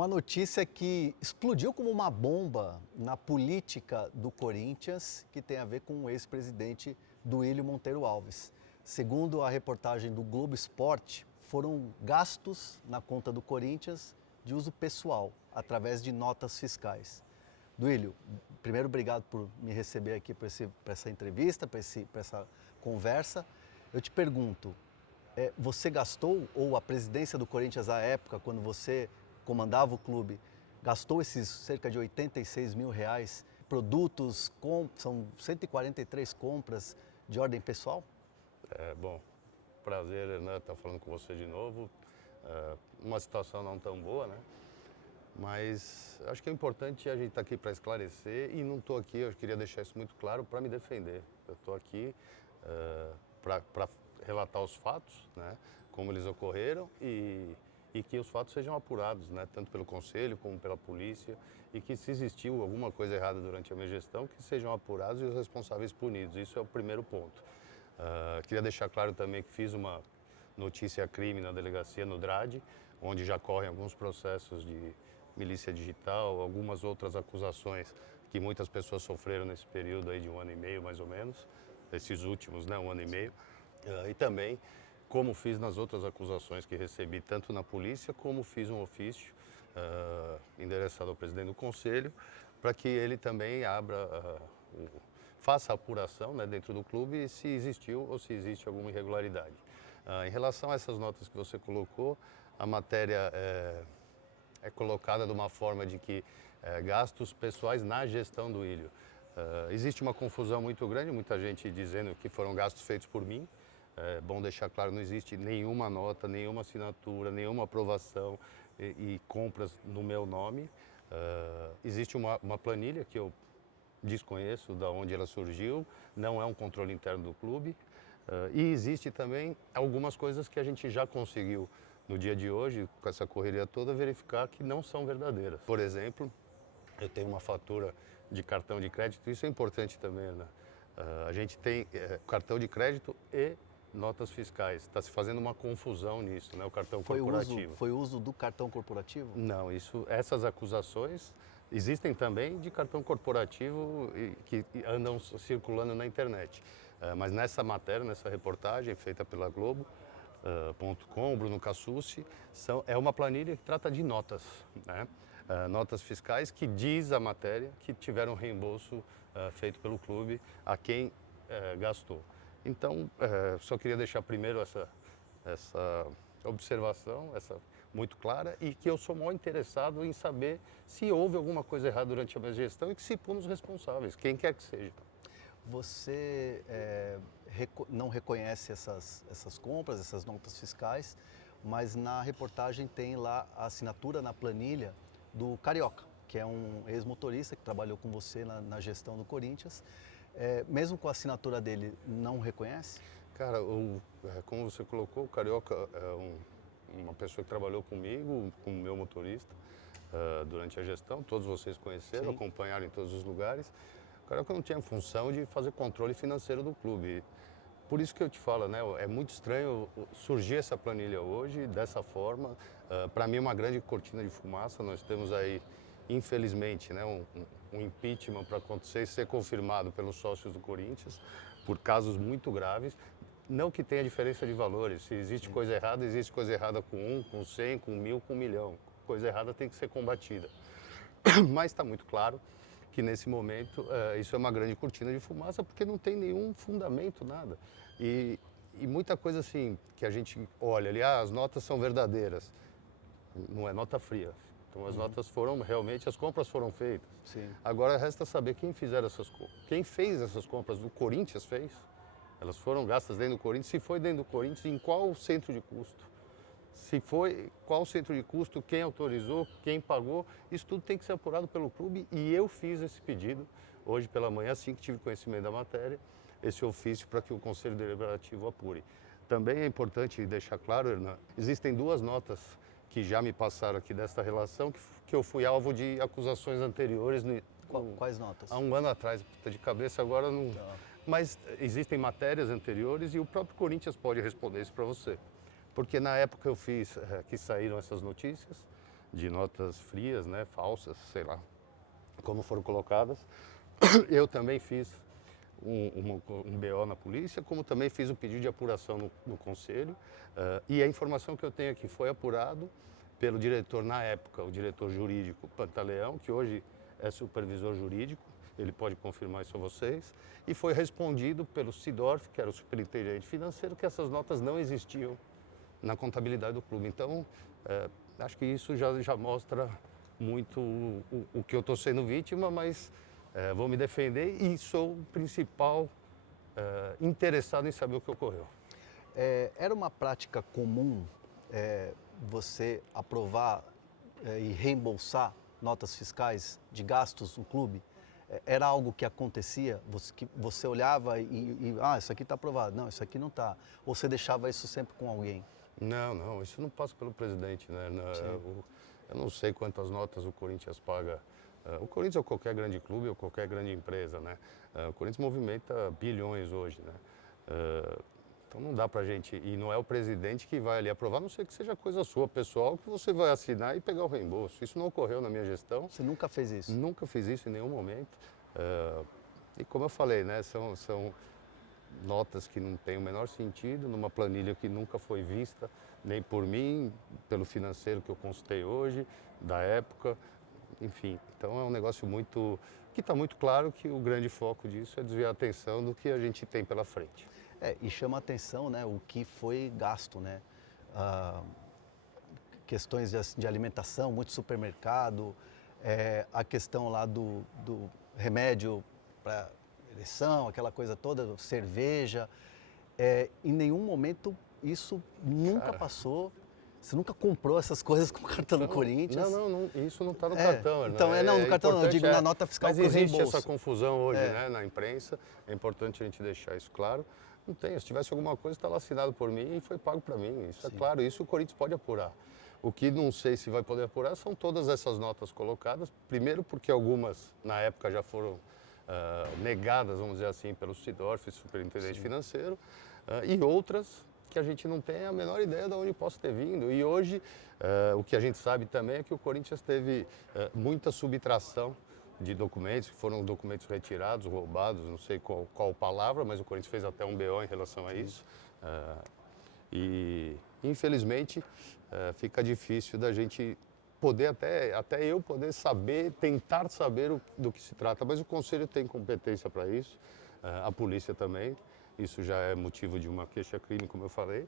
Uma notícia que explodiu como uma bomba na política do Corinthians, que tem a ver com o ex-presidente Duílio Monteiro Alves. Segundo a reportagem do Globo Esporte, foram gastos na conta do Corinthians de uso pessoal, através de notas fiscais. Duílio, primeiro obrigado por me receber aqui para essa entrevista, para essa conversa. Eu te pergunto, você gastou, ou a presidência do Corinthians à época, quando você comandava o clube, gastou esses cerca de R$ 86 mil, produtos, são 143 compras de ordem pessoal? Bom, prazer, né, estar falando com você de novo. Uma situação não tão boa, né? Mas acho que é importante a gente estar aqui para esclarecer e não estou aqui, eu queria deixar isso muito claro, para me defender. Eu estou aqui para relatar os fatos, né, como eles ocorreram e que os fatos sejam apurados, né, tanto pelo Conselho como pela polícia, e que se existiu alguma coisa errada durante a minha gestão, que sejam apurados e os responsáveis punidos. Isso é o primeiro ponto. Queria deixar claro também que fiz uma notícia crime na delegacia, no DRAD, onde já correm alguns processos de milícia digital, algumas outras acusações que muitas pessoas sofreram nesse período aí de 1 ano e meio, mais ou menos, esses últimos, né, 1 ano e meio. E também, como fiz nas outras acusações que recebi, tanto na polícia, como fiz um ofício endereçado ao presidente do Conselho, para que ele também faça a apuração, né, dentro do clube se existiu ou se existe alguma irregularidade. Em relação a essas notas que você colocou, a matéria é colocada de uma forma de que gastos pessoais na gestão do Ilho. Existe uma confusão muito grande, muita gente dizendo que foram gastos feitos por mim. É bom deixar claro, não existe nenhuma nota, nenhuma assinatura, nenhuma aprovação e compras no meu nome. Existe uma planilha que eu desconheço de onde ela surgiu, não é um controle interno do clube. E existe também algumas coisas que a gente já conseguiu no dia de hoje, com essa correria toda, verificar que não são verdadeiras. Por exemplo, eu tenho uma fatura de cartão de crédito, isso é importante também, né? A gente tem cartão de crédito e notas fiscais. Está se fazendo uma confusão nisso, né? O cartão corporativo. Foi uso do cartão corporativo? Não, essas acusações existem também de cartão corporativo que andam circulando na internet. Mas nessa matéria, nessa reportagem feita pela Globo.com, Bruno Cassucci, é uma planilha que trata de notas, né? Notas fiscais que diz a matéria que tiveram reembolso feito pelo clube a quem gastou. Então, só queria deixar primeiro essa observação, muito clara, e que eu sou mal interessado em saber se houve alguma coisa errada durante a minha gestão e que se pune os responsáveis, quem quer que seja. Você não reconhece essas compras, essas notas fiscais, mas na reportagem tem lá a assinatura na planilha do Carioca, que é um ex-motorista que trabalhou com você na gestão do Corinthians. Mesmo com a assinatura dele, não reconhece? Cara, como você colocou, o Carioca é uma pessoa que trabalhou comigo, com o meu motorista, durante a gestão. Todos vocês conheceram, sim, acompanharam em todos os lugares. O Carioca não tinha função de fazer controle financeiro do clube. Por isso que eu te falo, né, é muito estranho surgir essa planilha hoje, dessa forma. Para mim é uma grande cortina de fumaça. Nós temos aí, infelizmente, né, um impeachment para acontecer e ser confirmado pelos sócios do Corinthians, por casos muito graves. Não que tenha diferença de valores. Se existe coisa errada, existe coisa errada com 100, com 1000, com 1 milhão. Coisa errada tem que ser combatida. Mas está muito claro que nesse momento isso é uma grande cortina de fumaça, porque não tem nenhum fundamento, nada. E muita coisa assim que a gente olha ali, as notas são verdadeiras. Não é nota fria. Então as notas foram, realmente, as compras foram feitas. Sim. Agora resta saber quem quem fez essas compras. O Corinthians fez. Elas foram gastas dentro do Corinthians. Se foi dentro do Corinthians, em qual centro de custo? Se foi, qual centro de custo, quem autorizou, quem pagou, isso tudo tem que ser apurado pelo clube e eu fiz esse pedido hoje pela manhã, assim que tive conhecimento da matéria, esse ofício para que o Conselho Deliberativo apure. Também é importante deixar claro, Hernan, existem 2 notas que já me passaram aqui desta relação, que eu fui alvo de acusações anteriores. Quais notas? Há 1 ano atrás, de cabeça agora não... Tá. Mas existem matérias anteriores e o próprio Corinthians pode responder isso para você. Porque na época eu fiz, que saíram essas notícias, de notas frias, né, falsas, sei lá, como foram colocadas. Eu também fiz um BO na polícia, como também fiz o pedido de apuração no conselho. E a informação que eu tenho aqui foi apurado pelo diretor, na época, o diretor jurídico Pantaleão, que hoje é supervisor jurídico, ele pode confirmar isso a vocês, e foi respondido pelo Sidorf, que era o superintendente financeiro, que essas notas não existiam na contabilidade do clube. Então, acho que isso já mostra muito o que eu estou sendo vítima, mas vou me defender e sou o principal interessado em saber o que ocorreu. Era uma prática comum você aprovar e reembolsar notas fiscais de gastos no clube? Era algo que acontecia? Que você olhava isso aqui está aprovado, não, isso aqui não está. Ou você deixava isso sempre com alguém? Não, isso não passa pelo presidente, né? Eu não sei quantas notas o Corinthians paga. O Corinthians ou qualquer grande clube ou qualquer grande empresa, né? O Corinthians movimenta bilhões hoje, né? Então não dá pra gente, e não é o presidente que vai ali aprovar, a não ser que seja coisa sua, pessoal, que você vai assinar e pegar o reembolso. Isso não ocorreu na minha gestão. Você nunca fez isso? Nunca fiz isso em nenhum momento. E como eu falei, né, são notas que não têm o menor sentido, numa planilha que nunca foi vista, nem por mim, pelo financeiro que eu consultei hoje, da época, enfim. Então é um negócio que está muito claro que o grande foco disso é desviar a atenção do que a gente tem pela frente. E chama a atenção, né, o que foi gasto, né? Questões de alimentação, muito supermercado, a questão lá do remédio para ereção, aquela coisa toda, cerveja. Em nenhum momento isso nunca passou. Você nunca comprou essas coisas com o cartão do Corinthians? Não, isso não está no cartão. Então, no cartão não, eu digo na nota fiscal para o reembolso. Mas existe essa confusão hoje, né, na imprensa, é importante a gente deixar isso claro. Não tem, se tivesse alguma coisa, está lá assinado por mim e foi pago para mim, isso é claro, isso o Corinthians pode apurar. O que não sei se vai poder apurar são todas essas notas colocadas, primeiro porque algumas, na época, já foram negadas, vamos dizer assim, pelo Sidorf, superintendente financeiro, e outras que a gente não tem a menor ideia de onde possa ter vindo. E hoje, o que a gente sabe também é que o Corinthians teve muita subtração de documentos, que foram documentos retirados, roubados, não sei qual palavra, mas o Corinthians fez até um BO em relação a isso. E, infelizmente, fica difícil da gente poder, até eu poder saber, tentar saber do que se trata, mas o Conselho tem competência para isso, a polícia também. Isso já é motivo de uma queixa-crime, como eu falei,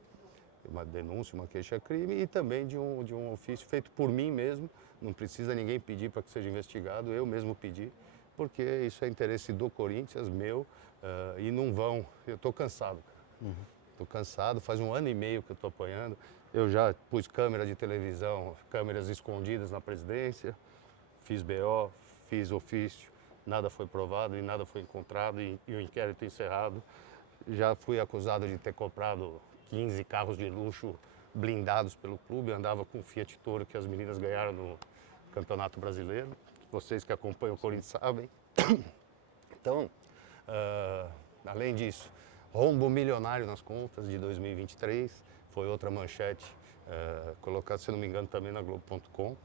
uma denúncia, uma queixa-crime e também de um ofício feito por mim mesmo. Não precisa ninguém pedir para que seja investigado, eu mesmo pedi, porque isso é interesse do Corinthians, meu, e não vão. Eu estou cansado, cara. Estou cansado, faz 1 ano e meio que eu estou apanhando. Eu já pus câmera de televisão, câmeras escondidas na presidência, fiz BO, fiz ofício, nada foi provado e nada foi encontrado e o inquérito encerrado. Já fui acusado de ter comprado 15 carros de luxo blindados pelo clube, andava com o Fiat Toro que as meninas ganharam no Campeonato Brasileiro. Vocês que acompanham o Corinthians sabem. Então, além disso, rombo milionário nas contas de 2023, foi outra manchete, colocada, se não me engano, também na Globo.com,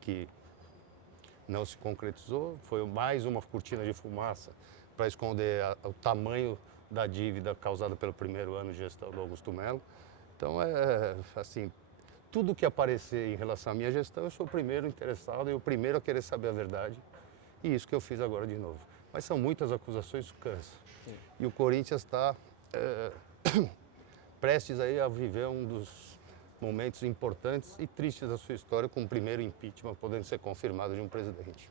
que não se concretizou. Foi mais uma cortina de fumaça para esconder o tamanho da dívida causada pelo primeiro ano de gestão do Augusto Melo. Então, assim, tudo que aparecer em relação à minha gestão, eu sou o primeiro interessado e o primeiro a querer saber a verdade. E isso que eu fiz agora de novo. Mas são muitas acusações, isso cansa. E o Corinthians está prestes aí a viver um dos momentos importantes e tristes da sua história, com o primeiro impeachment podendo ser confirmado de um presidente.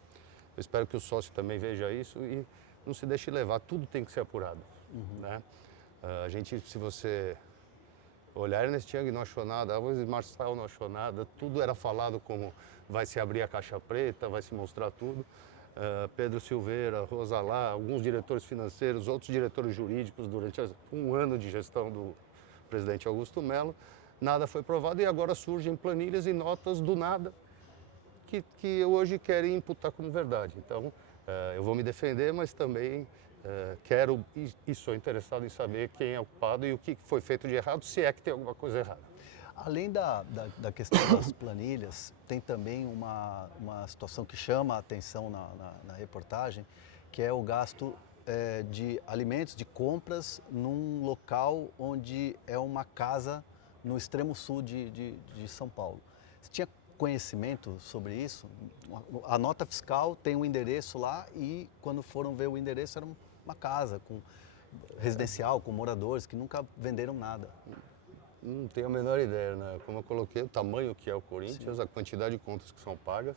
Eu espero que o sócio também veja isso e não se deixe levar, tudo tem que ser apurado. Né? A gente, se você olhar, Ernest Young não achou nada, Aloysio Marçal não achou nada, tudo era falado como vai se abrir a caixa preta, vai se mostrar tudo. Pedro Silveira, Rosalá, alguns diretores financeiros, outros diretores jurídicos durante 1 ano de gestão do presidente Augusto Melo, nada foi provado e agora surgem planilhas e notas do nada que hoje querem imputar como verdade. Então, eu vou me defender, mas também quero e sou interessado em saber quem é o culpado e o que foi feito de errado, se é que tem alguma coisa errada. Além da questão das planilhas, tem também uma situação que chama a atenção na reportagem, que é o gasto de alimentos, de compras, num local onde é uma casa no extremo sul de São Paulo. Você tinha conhecimento sobre isso? A nota fiscal tem um endereço lá e quando foram ver o endereço era uma casa residencial, com moradores que nunca venderam nada. Não tenho a menor ideia, né? Como eu coloquei, o tamanho que é o Corinthians, a quantidade de contas que são pagas.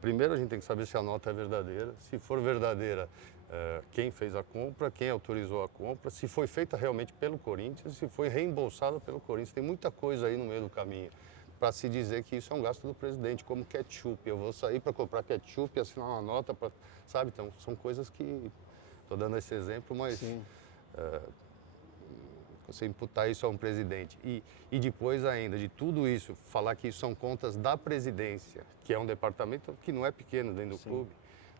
Primeiro a gente tem que saber se a nota é verdadeira. Se for verdadeira, quem fez a compra, quem autorizou a compra, se foi feita realmente pelo Corinthians, se foi reembolsada pelo Corinthians. Tem muita coisa aí no meio do caminho para se dizer que isso é um gasto do presidente, como ketchup. Eu vou sair para comprar ketchup e assinar uma nota, sabe? Então, são coisas que... Estou dando esse exemplo, mas... Você imputar isso a um presidente e depois ainda de tudo isso, falar que isso são contas da presidência, que é um departamento que não é pequeno dentro do clube.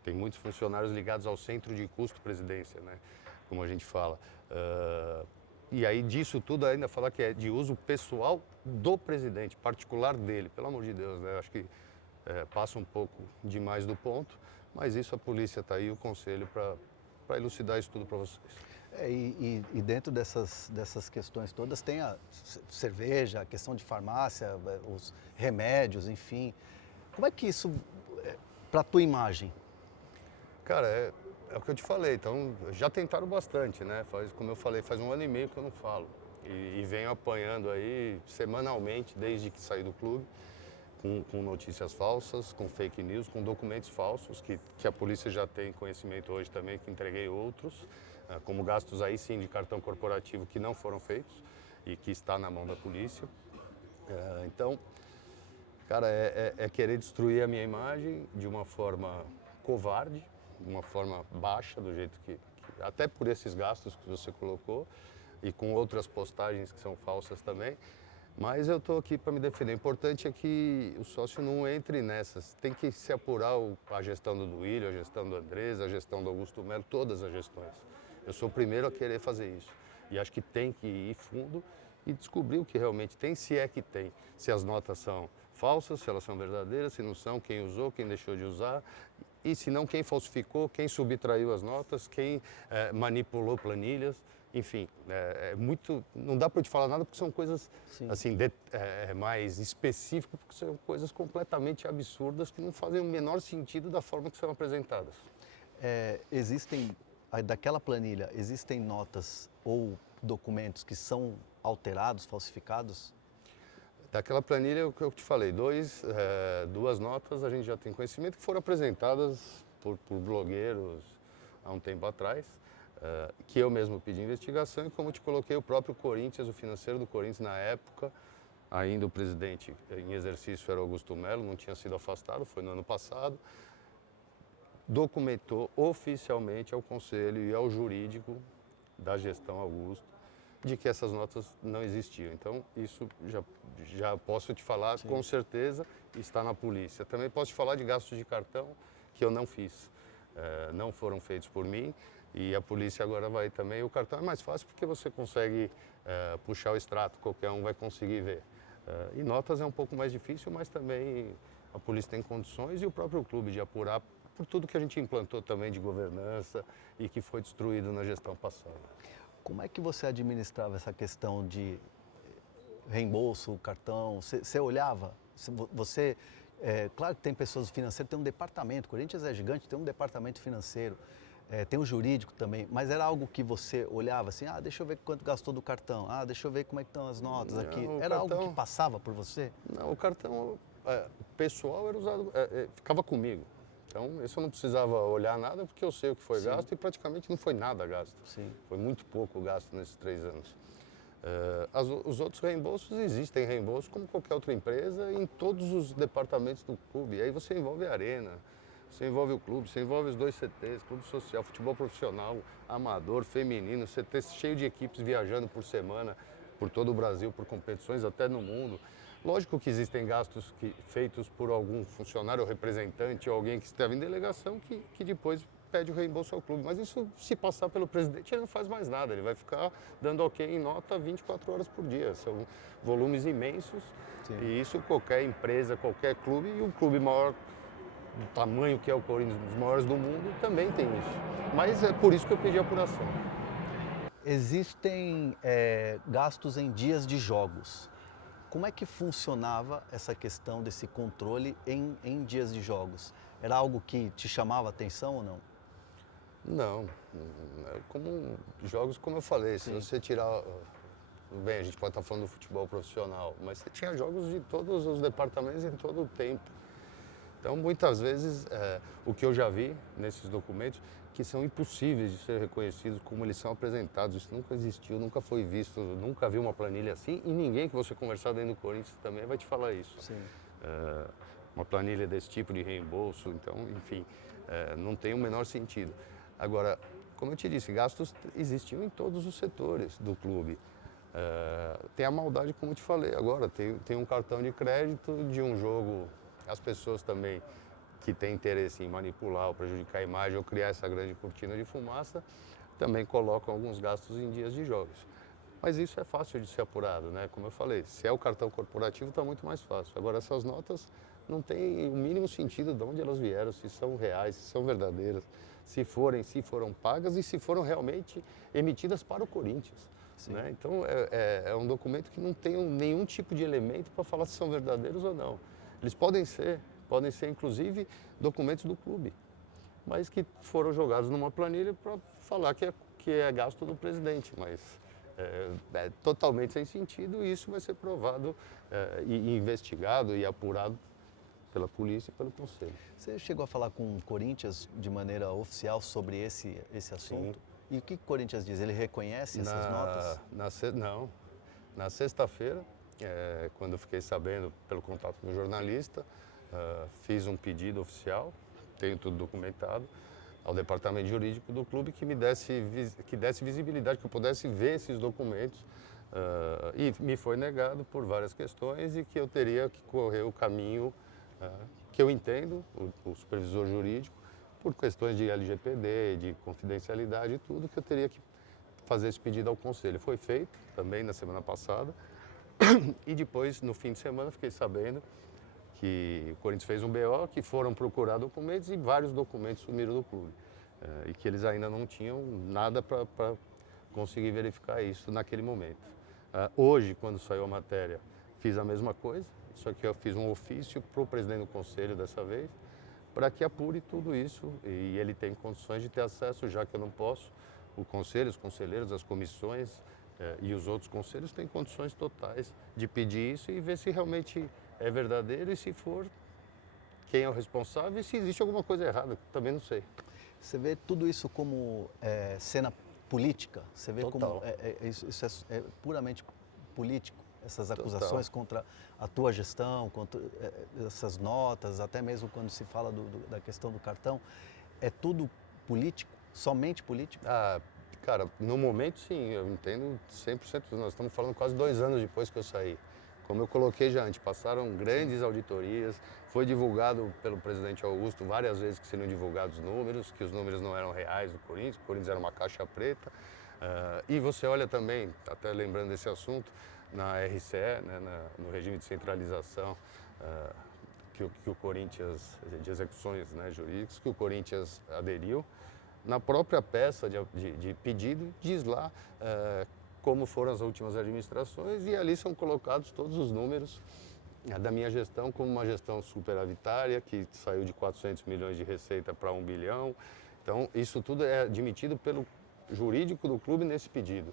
Tem muitos funcionários ligados ao centro de custo presidência, né? Como a gente fala. E aí disso tudo ainda falar que é de uso pessoal do presidente, particular dele, pelo amor de Deus, né? Acho que passa um pouco demais do ponto, mas isso a polícia está aí, o conselho, para elucidar isso tudo para vocês. E dentro dessas questões todas tem a cerveja, a questão de farmácia, os remédios, enfim. Como é que isso, para a tua imagem? Cara, é o que eu te falei, então já tentaram bastante, né? Como eu falei, faz 1 ano e meio que eu não falo. E venho apanhando aí semanalmente, desde que saí do clube, com notícias falsas, com fake news, com documentos falsos, que a polícia já tem conhecimento hoje também, que entreguei outros, como gastos aí sim de cartão corporativo que não foram feitos e que está na mão da polícia. Então, cara, é querer destruir a minha imagem de uma forma covarde, de uma forma baixa, do jeito que até por esses gastos que você colocou e com outras postagens que são falsas também. Mas eu estou aqui para me defender. O importante é que o sócio não entre nessas. Tem que se apurar a gestão do Duílio, a gestão do Andrés, a gestão do Augusto Melo, todas as gestões. Eu sou o primeiro a querer fazer isso. E acho que tem que ir fundo e descobrir o que realmente tem, se é que tem. Se as notas são falsas, se elas são verdadeiras, se não são, quem usou, quem deixou de usar. E se não, quem falsificou, quem subtraiu as notas, quem manipulou planilhas. Enfim, muito, não dá para eu te falar nada porque são coisas assim, mais específicas, porque são coisas completamente absurdas que não fazem o menor sentido da forma que são apresentadas. Daquela planilha, existem notas ou documentos que são alterados, falsificados? Daquela planilha, o que eu te falei, duas notas a gente já tem conhecimento que foram apresentadas por blogueiros há um tempo atrás. Que eu mesmo pedi investigação e, como te coloquei, o próprio Corinthians, o financeiro do Corinthians na época, ainda o presidente em exercício era Augusto Melo, não tinha sido afastado, foi no ano passado, documentou oficialmente ao conselho e ao jurídico da gestão Augusto de que essas notas não existiam. Então, isso já posso te falar com certeza, está na polícia. Também posso te falar de gastos de cartão que eu não fiz, não foram feitos por mim. E a polícia agora vai também. O cartão é mais fácil porque você consegue puxar o extrato, qualquer um vai conseguir ver. E notas é um pouco mais difícil, mas também a polícia tem condições e o próprio clube de apurar por tudo que a gente implantou também de governança e que foi destruído na gestão passada. Como é que você administrava essa questão de reembolso, cartão? Você olhava? Claro que tem pessoas financeiras, tem um departamento, o Corinthians é gigante, tem um departamento financeiro. Tem o jurídico também, mas era algo que você olhava assim, deixa eu ver quanto gastou do cartão, deixa eu ver como é que estão as notas aqui. Era algo que passava por você? Não, o cartão pessoal era usado, ficava comigo. Então, isso eu não precisava olhar nada, porque eu sei o que foi gasto e praticamente não foi nada gasto. Foi muito pouco gasto nesses 3 anos. Os outros reembolsos, existem reembolsos como qualquer outra empresa em todos os departamentos do clube. E aí você envolve a arena, você envolve o clube, você envolve os 2 CTs, clube social, futebol profissional, amador, feminino, CT cheio de equipes viajando por semana, por todo o Brasil, por competições até no mundo. Lógico que existem gastos feitos por algum funcionário ou representante ou alguém que esteve em delegação que depois pede o reembolso ao clube. Mas isso, se passar pelo presidente, ele não faz mais nada. Ele vai ficar dando ok em nota 24 horas por dia. São volumes imensos. Sim. E isso qualquer empresa, qualquer clube, e um clube maior do tamanho que é o Corinthians, dos maiores do mundo, também tem isso. Mas é por isso que eu pedi apuração. Existem gastos em dias de jogos. Como é que funcionava essa questão desse controle em dias de jogos? Era algo que te chamava a atenção ou não? Não, como jogos como eu falei, se você tirar, bem, a gente pode estar falando do futebol profissional, mas você tinha jogos de todos os departamentos em todo o tempo. Então, muitas vezes, o que eu já vi nesses documentos, que são impossíveis de ser reconhecidos como eles são apresentados, isso nunca existiu, nunca foi visto, nunca vi uma planilha assim, e ninguém que você conversar dentro do Corinthians também vai te falar isso. Sim. Uma planilha desse tipo de reembolso, então, enfim, não tem o menor sentido. Agora, como eu te disse, gastos existiam em todos os setores do clube. Tem a maldade, como eu te falei agora, tem um cartão de crédito de um jogo, as pessoas também que têm interesse em manipular ou prejudicar a imagem ou criar essa grande cortina de fumaça, também colocam alguns gastos em dias de jogos. Mas isso é fácil de ser apurado, né? Como eu falei, se é o cartão corporativo está muito mais fácil. Agora, essas notas não têm o mínimo sentido de onde elas vieram, se são reais, se são verdadeiras, se foram pagas e se foram realmente emitidas para o Corinthians. Né? Então, é um documento que não tem nenhum tipo de elemento para falar se são verdadeiros ou não. Eles podem ser inclusive documentos do clube, mas que foram jogados numa planilha para falar que é gasto do presidente, mas é totalmente sem sentido e isso vai ser provado e investigado e apurado pela polícia e pelo conselho. Você chegou a falar com o Corinthians de maneira oficial sobre esse assunto? Sim. E o que o Corinthians diz? Ele reconhece essas notas? Não. Na sexta-feira, quando eu fiquei sabendo pelo contato do jornalista, fiz um pedido oficial, tenho tudo documentado, ao departamento jurídico do clube que desse visibilidade, que eu pudesse ver esses documentos. E me foi negado por várias questões e que eu teria que correr o caminho que eu entendo, o supervisor jurídico, por questões de LGPD, de confidencialidade e tudo, que eu teria que fazer esse pedido ao conselho. Foi feito também na semana passada e depois, no fim de semana, fiquei sabendo que o Corinthians fez um BO, que foram procurar documentos e vários documentos sumiram do clube. E que eles ainda não tinham nada para conseguir verificar isso naquele momento. Hoje, quando saiu a matéria, fiz a mesma coisa, só que eu fiz um ofício para o presidente do conselho dessa vez, para que apure tudo isso e ele tem condições de ter acesso, já que eu não posso. O conselho, os conselheiros, as comissões e os outros conselhos têm condições totais de pedir isso e ver se realmente é verdadeiro e se for, quem é o responsável e se existe alguma coisa errada, também não sei. Você vê tudo isso como cena política? Você vê Total. como isso é puramente político? Essas acusações contra a tua gestão, contra essas notas, até mesmo quando se fala da questão do cartão, é tudo político? Somente político? Cara, no momento sim, eu entendo 100%. Nós estamos falando quase 2 anos depois que eu saí. Como eu coloquei já antes, passaram grandes auditorias, foi divulgado pelo presidente Augusto várias vezes que seriam divulgados números, que os números não eram reais do Corinthians, o Corinthians era uma caixa preta. E você olha também, até lembrando desse assunto, na RCE, né, no regime de centralização que o Corinthians, de execuções, né, jurídicas, que o Corinthians aderiu, na própria peça de pedido diz lá como foram as últimas administrações e ali são colocados todos os números da minha gestão como uma gestão superavitária, que saiu de 400 milhões de receita para 1 bilhão. Então, isso tudo é admitido pelo jurídico do clube nesse pedido.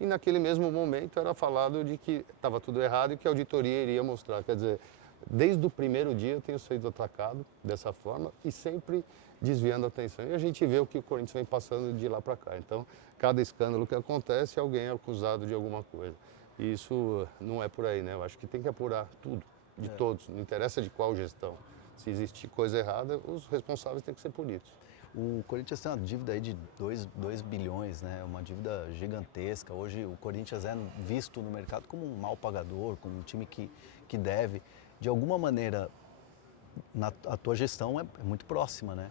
E naquele mesmo momento era falado de que estava tudo errado e que a auditoria iria mostrar. Quer dizer, desde o primeiro dia eu tenho sido atacado dessa forma e sempre desviando a atenção. E a gente vê o que o Corinthians vem passando de lá para cá. Então, cada escândalo que acontece, alguém é acusado de alguma coisa. E isso não é por aí, né? Eu acho que tem que apurar tudo, de todos, não interessa de qual gestão. Se existir coisa errada, os responsáveis têm que ser punidos. O Corinthians tem uma dívida aí de 2 bilhões, né? Uma dívida gigantesca. Hoje o Corinthians é visto no mercado como um mal pagador, como um time que deve. De alguma maneira, a tua gestão é muito próxima, né?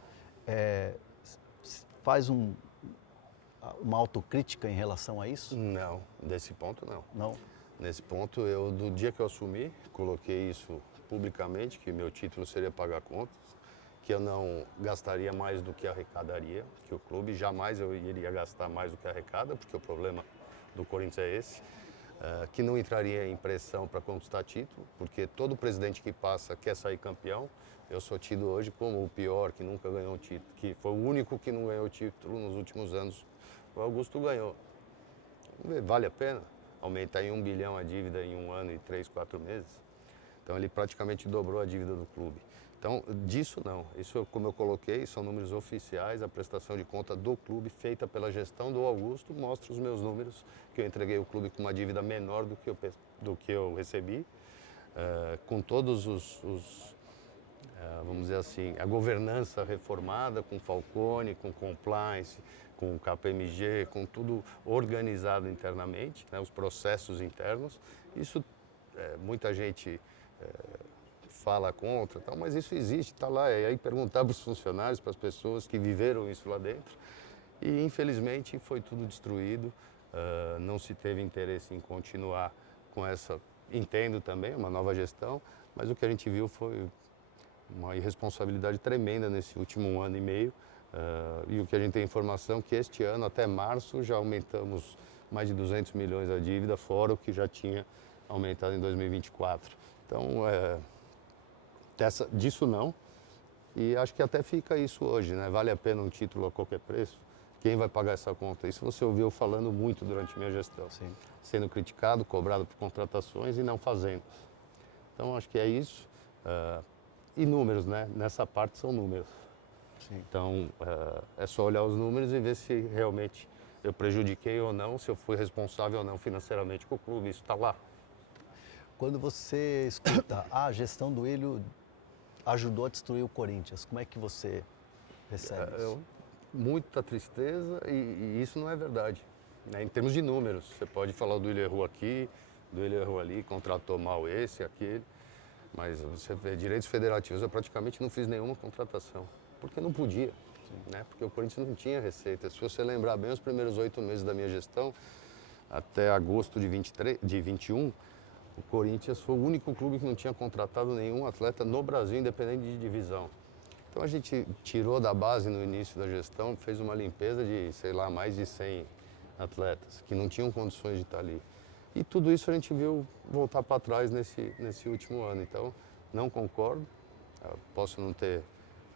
faz uma autocrítica em relação a isso? Não, desse ponto não. Não? Nesse ponto, do dia que eu assumi, coloquei isso publicamente, que meu título seria pagar contas, que eu não gastaria mais do que arrecadaria, que o clube jamais eu iria gastar mais do que arrecada, porque o problema do Corinthians é esse, que não entraria em pressão para conquistar título, porque todo presidente que passa quer sair campeão. Eu sou tido hoje como o pior, que nunca ganhou um título, que foi o único que não ganhou título nos últimos anos. O Augusto ganhou. Vamos ver, vale a pena aumentar em 1 bilhão a dívida em 1 ano e 3, 4 meses? Então ele praticamente dobrou a dívida do clube. Então, disso não. Isso, como eu coloquei, são números oficiais, a prestação de conta do clube feita pela gestão do Augusto mostra os meus números, que eu entreguei o clube com uma dívida menor do que eu recebi, com todos vamos dizer assim, a governança reformada, com Falcone, com compliance, com KPMG, com tudo organizado internamente, né, os processos internos. Isso, muita gente fala contra, tal, mas isso existe, está lá. E aí perguntar para os funcionários, para as pessoas que viveram isso lá dentro. E infelizmente foi tudo destruído, não se teve interesse em continuar com essa, entendo também, uma nova gestão, mas o que a gente viu foi uma irresponsabilidade tremenda nesse último 1 ano e meio. E o que a gente tem informação é que este ano, até março, já aumentamos mais de 200 milhões a dívida, fora o que já tinha aumentado em 2024. Então, disso não. E acho que até fica isso hoje, né? Vale a pena um título a qualquer preço? Quem vai pagar essa conta? Isso você ouviu falando muito durante minha gestão. Sim. Sendo criticado, cobrado por contratações e não fazendo. Então, acho que é isso. E números, né? Nessa parte são números. Sim. Então, é só olhar os números e ver se realmente eu prejudiquei ou não, se eu fui responsável ou não financeiramente com o clube. Isso está lá. Quando você escuta, a gestão do Hélio ajudou a destruir o Corinthians, como é que você recebe isso? Muita tristeza e isso não é verdade. Né? Em termos de números, você pode falar do Hélio errou aqui, do Hélio errou ali, contratou mal esse, aquele. Mas você vê, direitos federativos, eu praticamente não fiz nenhuma contratação, porque não podia, né? Porque o Corinthians não tinha receita. Se você lembrar bem, os primeiros 8 meses da minha gestão, até agosto de 21, o Corinthians foi o único clube que não tinha contratado nenhum atleta no Brasil, independente de divisão. Então a gente tirou da base no início da gestão, fez uma limpeza de, sei lá, mais de 100 atletas que não tinham condições de estar ali. E tudo isso a gente viu voltar para trás nesse último ano. Então, não concordo. Eu posso não ter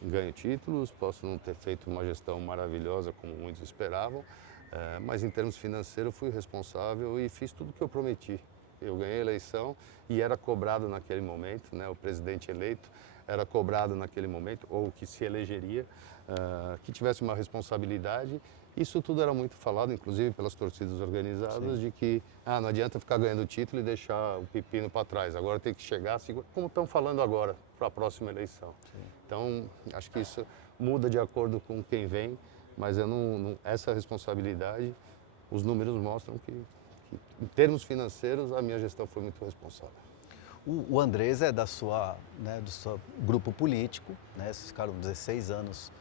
ganho títulos, posso não ter feito uma gestão maravilhosa como muitos esperavam, mas em termos financeiros fui responsável e fiz tudo o que eu prometi. Eu ganhei a eleição e era cobrado naquele momento, né? O presidente eleito era cobrado naquele momento, ou que se elegeria, que tivesse uma responsabilidade. Isso tudo era muito falado, inclusive pelas torcidas organizadas, de que não adianta ficar ganhando título e deixar o pepino para trás. Agora tem que chegar, como estão falando agora, para a próxima eleição. Sim. Então, acho que isso muda de acordo com quem vem, mas essa responsabilidade, os números mostram que, em termos financeiros, a minha gestão foi muito responsável. O Andrés é do seu grupo político, né? Vocês ficaram 16 anos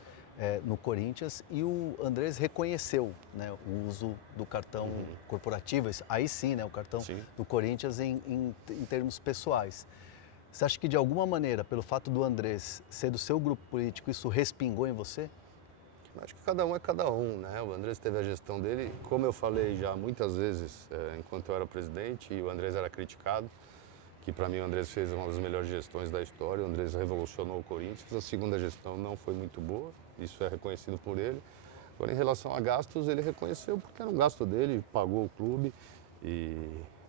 no Corinthians, e o Andrés reconheceu, né, o uso do cartão corporativo, aí sim, né, o cartão do Corinthians em termos pessoais. Você acha que de alguma maneira, pelo fato do Andrés ser do seu grupo político, isso respingou em você? Acho que cada um é cada um, né? O Andrés teve a gestão dele, como eu falei já muitas vezes, enquanto eu era presidente, e o Andrés era criticado, que para mim o Andrés fez uma das melhores gestões da história, o Andrés revolucionou o Corinthians, a segunda gestão não foi muito boa, isso é reconhecido por ele. Agora, em relação a gastos, ele reconheceu porque era um gasto dele, pagou o clube e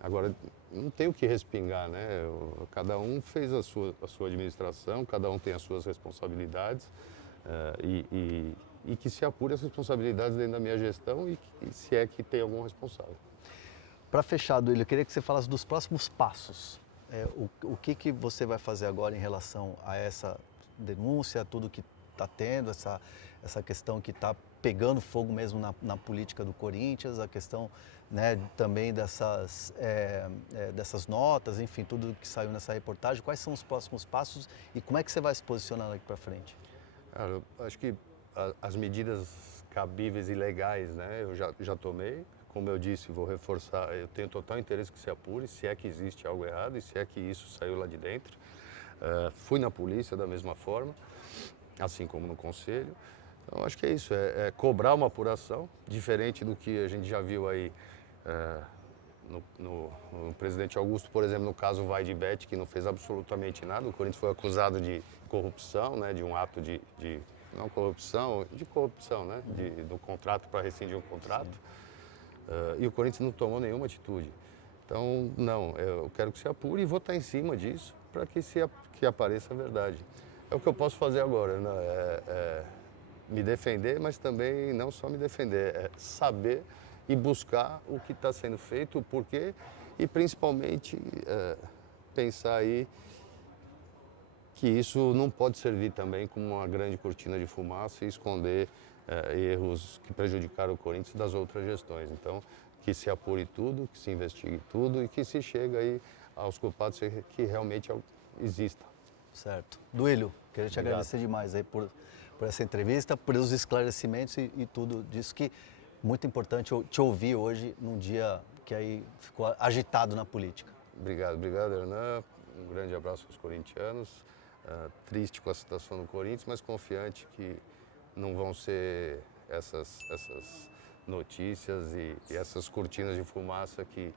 agora não tem o que respingar, né? Cada um fez a sua administração, cada um tem as suas responsabilidades e que se apure as responsabilidades dentro da minha gestão e se é que tem algum responsável. Para fechar, Duílio, eu queria que você falasse dos próximos passos. O que você vai fazer agora em relação a essa denúncia, tudo que está tendo, essa questão que está pegando fogo mesmo na política do Corinthians, a questão, né, também dessas notas, enfim, tudo que saiu nessa reportagem. Quais são os próximos passos e como é que você vai se posicionar daqui para frente? Cara, eu acho que as medidas cabíveis e legais, né? Eu já tomei, como eu disse, vou reforçar, eu tenho total interesse que se apure, se é que existe algo errado e se é que isso saiu lá de dentro. Fui na polícia da mesma forma, assim como no conselho. Então, acho que é isso, é cobrar uma apuração, diferente do que a gente já viu aí no presidente Augusto, por exemplo, no caso Vai de Bet, que não fez absolutamente nada. O Corinthians foi acusado de corrupção, né, de um ato não corrupção, de corrupção, né, do contrato para rescindir um contrato. E o Corinthians não tomou nenhuma atitude. Então, não, eu quero que se apure e vou estar em cima disso para que apareça a verdade. É o que eu posso fazer agora, né? Me defender, mas também não só me defender, é saber e buscar o que está sendo feito, o porquê e principalmente pensar aí que isso não pode servir também como uma grande cortina de fumaça e esconder erros que prejudicaram o Corinthians das outras gestões. Então, que se apure tudo, que se investigue tudo e que se chegue aí aos culpados que realmente existam. Certo. Duílio, queria te Obrigado. agradecer demais aí por essa entrevista, por os esclarecimentos e tudo disso que muito importante eu te ouvir hoje num dia que aí ficou agitado na política. Obrigado, Hernan. Um grande abraço aos corintianos. Triste com a situação do Corinthians, mas confiante que não vão ser essas notícias e essas cortinas de fumaça que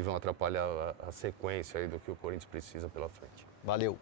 vão atrapalhar a sequência aí do que o Corinthians precisa pela frente. Valeu.